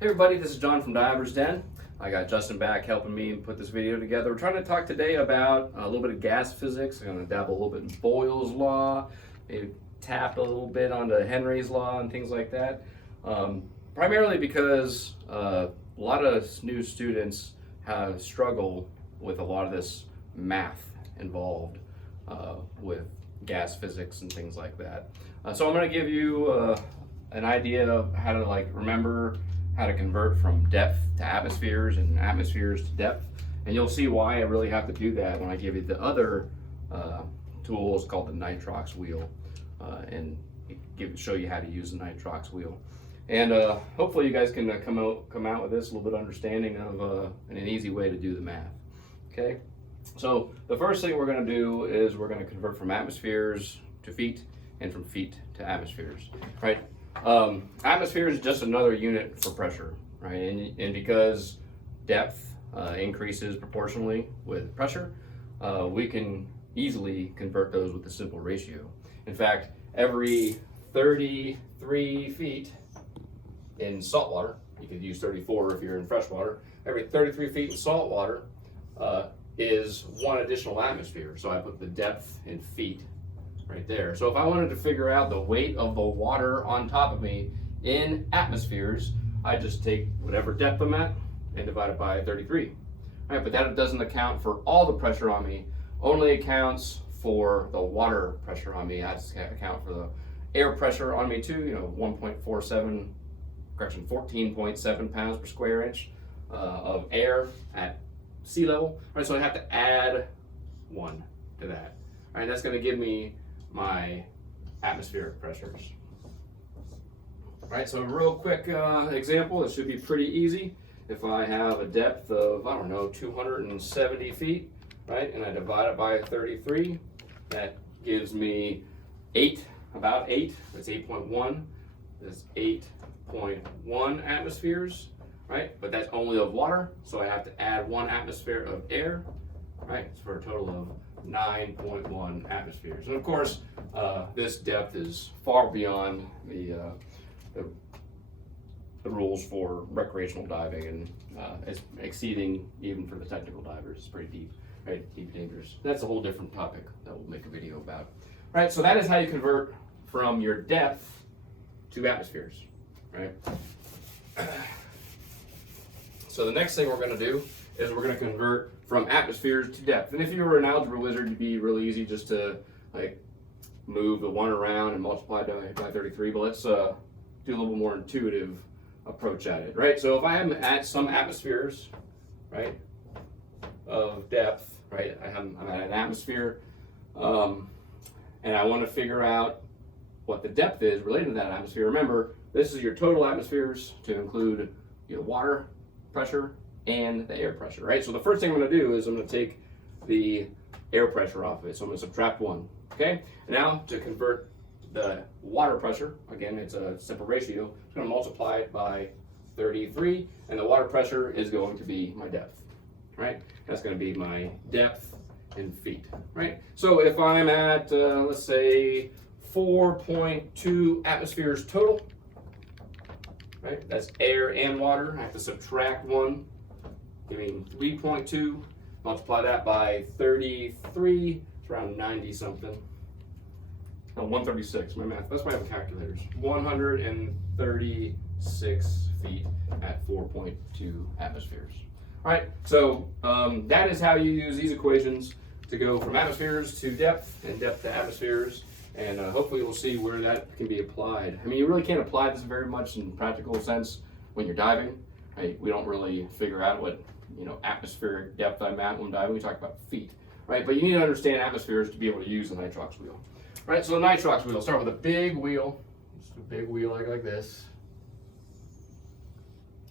Hey everybody, this is John from Diver's Den. I got Justin back helping me put this video together. We're trying to talk today about a little bit of gas physics. I'm going to dabble a little bit in Boyle's law, maybe tap a little bit onto Henry's law and things like that. Primarily because a lot of new students have struggled with a lot of this math involved with gas physics and things like that. So I'm going to give you an idea of how to remember how to convert from depth to atmospheres and atmospheres to depth, and you'll see why I really have to do that when I give you the other tools called the Nitrox wheel, and show you how to use the Nitrox wheel. And hopefully you guys can come out with this a little bit of understanding of an easy way to do the math. Okay, so the first thing we're going to do is we're going to convert from atmospheres to feet and from feet to atmospheres, right? Atmosphere is just another unit for pressure, right? And because depth increases proportionally with pressure, we can easily convert those with a simple ratio. In fact, every 33 feet in salt water, you could use 34 if you're in freshwater, every 33 feet in salt water is one additional atmosphere. So I put the depth in feet right there. So if I wanted to figure out the weight of the water on top of me in atmospheres, I just take whatever depth I'm at and divide it by 33. Right, but that doesn't account for all the pressure on me, only accounts for the water pressure on me. I just account for the air pressure on me too, 14.7 pounds per square inch of air at sea level. Right, so I have to add 1 to that. All right, that's going to give me my atmospheric pressures. All right, so a real quick example, it should be pretty easy. If I have a depth of, 270 feet, right, and I divide it by 33, that gives me about 8, that's 8.1, that's 8.1 atmospheres, right, but that's only of water, so I have to add 1 atmosphere of air, right, for a total of 9.1 atmospheres. And of course, this depth is far beyond the rules for recreational diving, and it's exceeding even for the technical divers. It's pretty deep, right? Deep, dangerous. That's a whole different topic that we'll make a video about. Right, so that is how you convert from your depth to atmospheres, right? So the next thing we're going to do is we're going to convert from atmospheres to depth. And if you were an algebra wizard, it'd be really easy just to move the 1 around and multiply by 33. But let's do a little more intuitive approach at it, right? So if I am at some atmospheres, right, of depth, right, I'm at an atmosphere, and I want to figure out what the depth is related to that atmosphere. Remember, this is your total atmospheres to include your water pressure and the air pressure, right? So the first thing I'm going to do is I'm going to take the air pressure off of it. So I'm going to subtract 1, okay? And now to convert the water pressure, again, it's a simple ratio, I'm going to multiply it by 33, and the water pressure is going to be my depth, right? That's going to be my depth in feet, right? So if I'm at, let's say, 4.2 atmospheres total, right? That's air and water. I have to subtract 1, giving 3.2. Multiply that by 33. It's around 90 something. No, 136. My math. That's why I have calculators. 136 feet at 4.2 atmospheres. All right. So that is how you use these equations to go from atmospheres to depth and depth to atmospheres. And hopefully we'll see where that can be applied. I mean, you really can't apply this very much in practical sense when you're diving. Right? We don't really figure out what atmospheric depth I'm at when I'm diving. We talk about feet, right? But you need to understand atmospheres to be able to use the Nitrox wheel. Right? So the Nitrox wheel, start with a big wheel. Just a big wheel like this.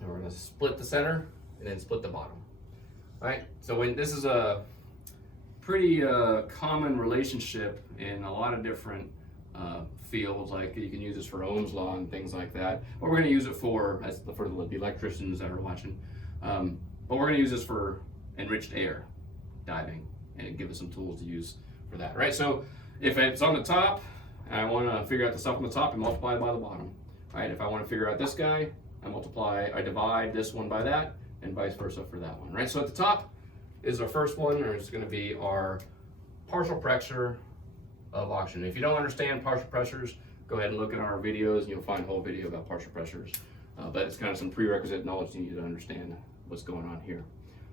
And we're going to split the center and then split the bottom. Right? So when this is a pretty common relationship in a lot of different fields, like you can use this for Ohm's law and things like that. But we're going to use it for the electricians that are watching. But we're going to use this for enriched air diving and give us some tools to use for that. Right. So if it's on the top, and I want to figure out the stuff on the top and multiply it by the bottom. Right? If I want to figure out this guy, I divide this one by that, and vice versa for that one, right? So at the top is our first one, or it's going to be our partial pressure of oxygen. If you don't understand partial pressures, go ahead and look at our videos, and you'll find a whole video about partial pressures. But it's kind of some prerequisite knowledge you need to understand what's going on here.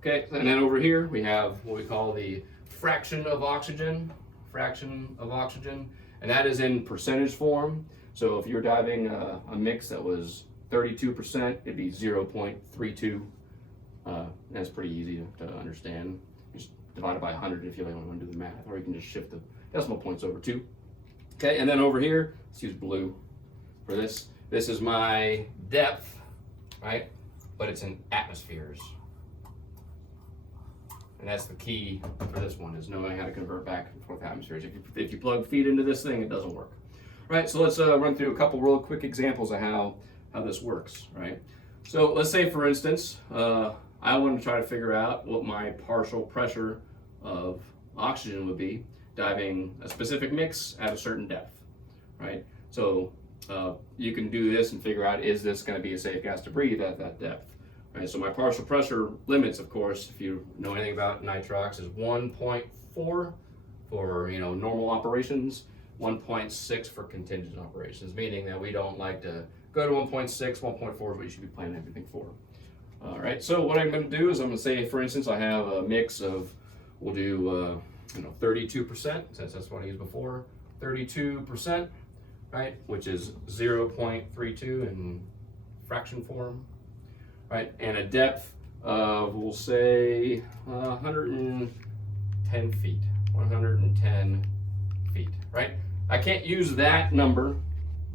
Okay, and then over here we have what we call the fraction of oxygen, and that is in percentage form. So if you're diving a mix that was 32%, it'd be 0.32. That's pretty easy to understand. Just divide it by 100 if you really want to do the math, or you can just shift the decimal points over too. Okay, and then over here, let's use blue for this. This is my depth, right? But it's in atmospheres. And that's the key for this one, is knowing how to convert back and forth atmospheres. If you plug feet into this thing, it doesn't work. Right, so let's run through a couple real quick examples of how this works, right? So let's say, for instance, I want to try to figure out what my partial pressure of oxygen would be diving a specific mix at a certain depth, right? So you can do this and figure out, is this going to be a safe gas to breathe at that depth? Right, so my partial pressure limits, of course, if you know anything about nitrox, is 1.4 for normal operations, 1.6 for contingent operations, meaning that we don't like to go to 1.6, 1.4 is what you should be planning everything for. All right, so what I'm going to do is I'm going to say, for instance, I have a mix of, we'll do 32%, since that's what I used before, 32%, right, which is 0.32 in fraction form, right, and a depth of, we'll say, 110 feet, 110 feet, right? I can't use that number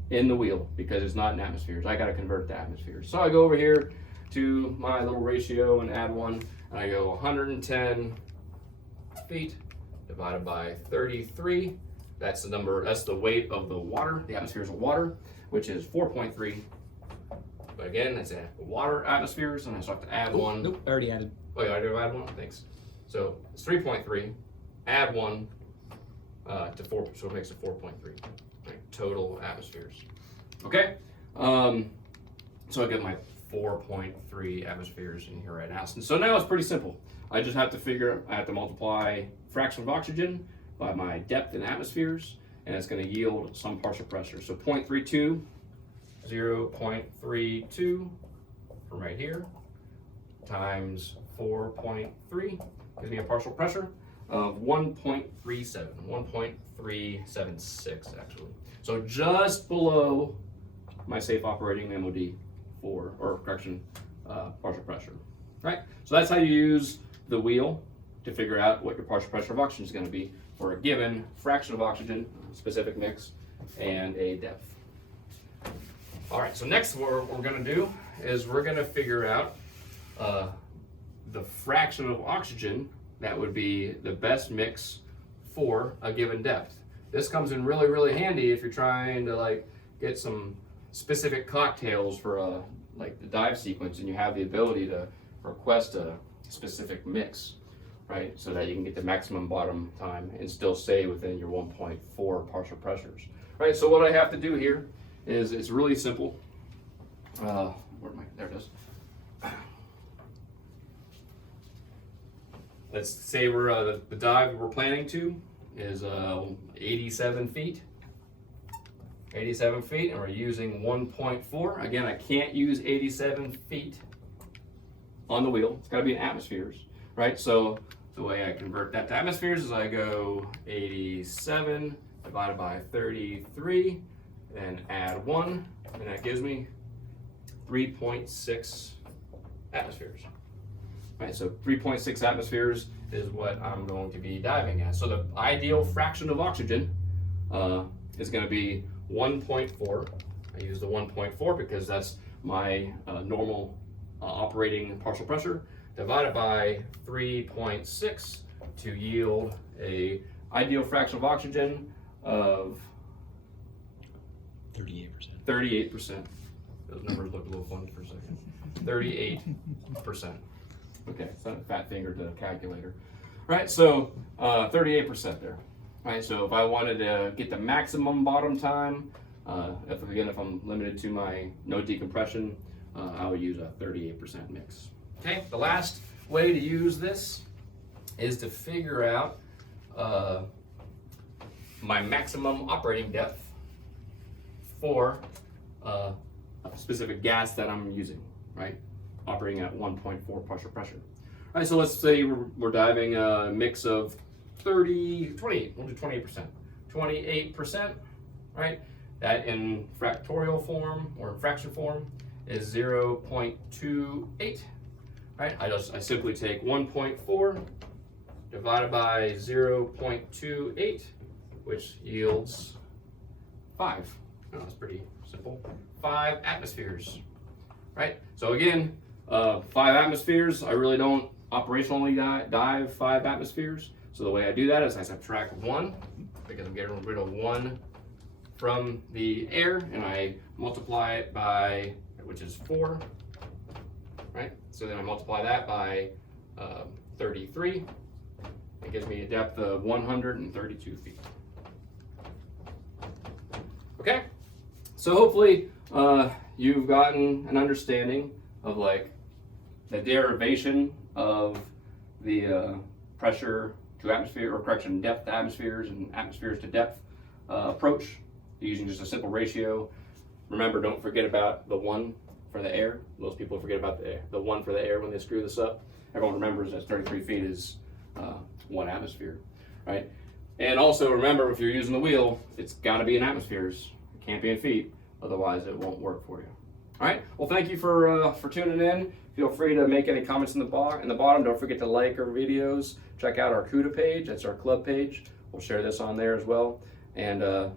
in the wheel because it's not in atmospheres. I got to convert to atmospheres. So I go over here to my little ratio and add one, and I go 110 feet divided by 33. That's the number, that's the weight of the water, the atmospheres of water, which is 4.3. But again, that's a water atmospheres, and I still have to add one. Nope, I already added. Oh, yeah, I did add one? Thanks. So it's 3.3, add one to 4, so it makes it 4.3, right, total atmospheres. Okay, so I get my 4.3 atmospheres in here right now. So now it's pretty simple. I just have to multiply fraction of oxygen by my depth in atmospheres, and it's going to yield some partial pressure. So 0.32, 0.32 from right here, times 4.3 gives me a partial pressure of 1.36 actually. So just below my safe operating MOD partial pressure, right? So that's how you use the wheel to figure out what your partial pressure of oxygen is going to be for a given fraction of oxygen, specific mix, and a depth. All right, so next what we're going to do is we're going to figure out the fraction of oxygen that would be the best mix for a given depth. This comes in really, really handy if you're trying to get some specific cocktails for the dive sequence, and you have the ability to request a specific mix, right? So that you can get the maximum bottom time and still stay within your 1.4 partial pressures, right? So what I have to do here is, it's really simple. There it is. Let's say the dive we're planning to is 87 feet. 87 feet, and we're using 1.4. Again, I can't use 87 feet on the wheel. It's got to be in atmospheres, right? So the way I convert that to atmospheres is I go 87 divided by 33, and add 1, and that gives me 3.6 atmospheres. Right, so 3.6 atmospheres is what I'm going to be diving at. So the ideal fraction of oxygen is going to be 1.4. I use the 1.4 because that's my normal operating partial pressure, divided by 3.6 to yield a ideal fraction of oxygen of 38%. 38%. Those numbers look a little funny for a second. 38%. Okay, it's not a fat finger to the calculator. Right, so 38% there. Right, so if I wanted to get the maximum bottom time, if I'm limited to my no decompression I would use a 38% mix. Okay, the last way to use this is to figure out my maximum operating depth for a specific gas that I'm using, right? Operating at 1.4 partial pressure. All right, so let's say we're diving a mix of 28, we'll do 28%. 28%, right? That in fractorial form or in fraction form is 0.28, right? I simply take 1.4 divided by 0.28, which yields 5. Oh, that's pretty simple. 5 atmospheres, right? So again, 5 atmospheres, I really don't operationally dive 5 atmospheres. So the way I do that is I subtract 1, because I'm getting rid of 1 from the air, and I multiply it by, which is 4, right? So then I multiply that by 33. It gives me a depth of 132 feet. Okay, so hopefully you've gotten an understanding of like the derivation of the pressure to atmosphere, or correction, depth to atmospheres and atmospheres to depth approach using just a simple ratio. Remember, don't forget about the 1 for the air. Most people forget about the 1 for the air when they screw this up. Everyone remembers that 33 feet is 1 atmosphere, right? And also remember, if you're using the wheel, it's got to be in atmospheres. It can't be in feet, otherwise it won't work for you. All right. Well, thank you for tuning in. Feel free to make any comments in the bottom. Don't forget to like our videos. Check out our CUDA page. That's our club page. We'll share this on there as well. And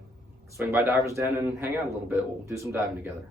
swing by Diver's Den and hang out a little bit. We'll do some diving together.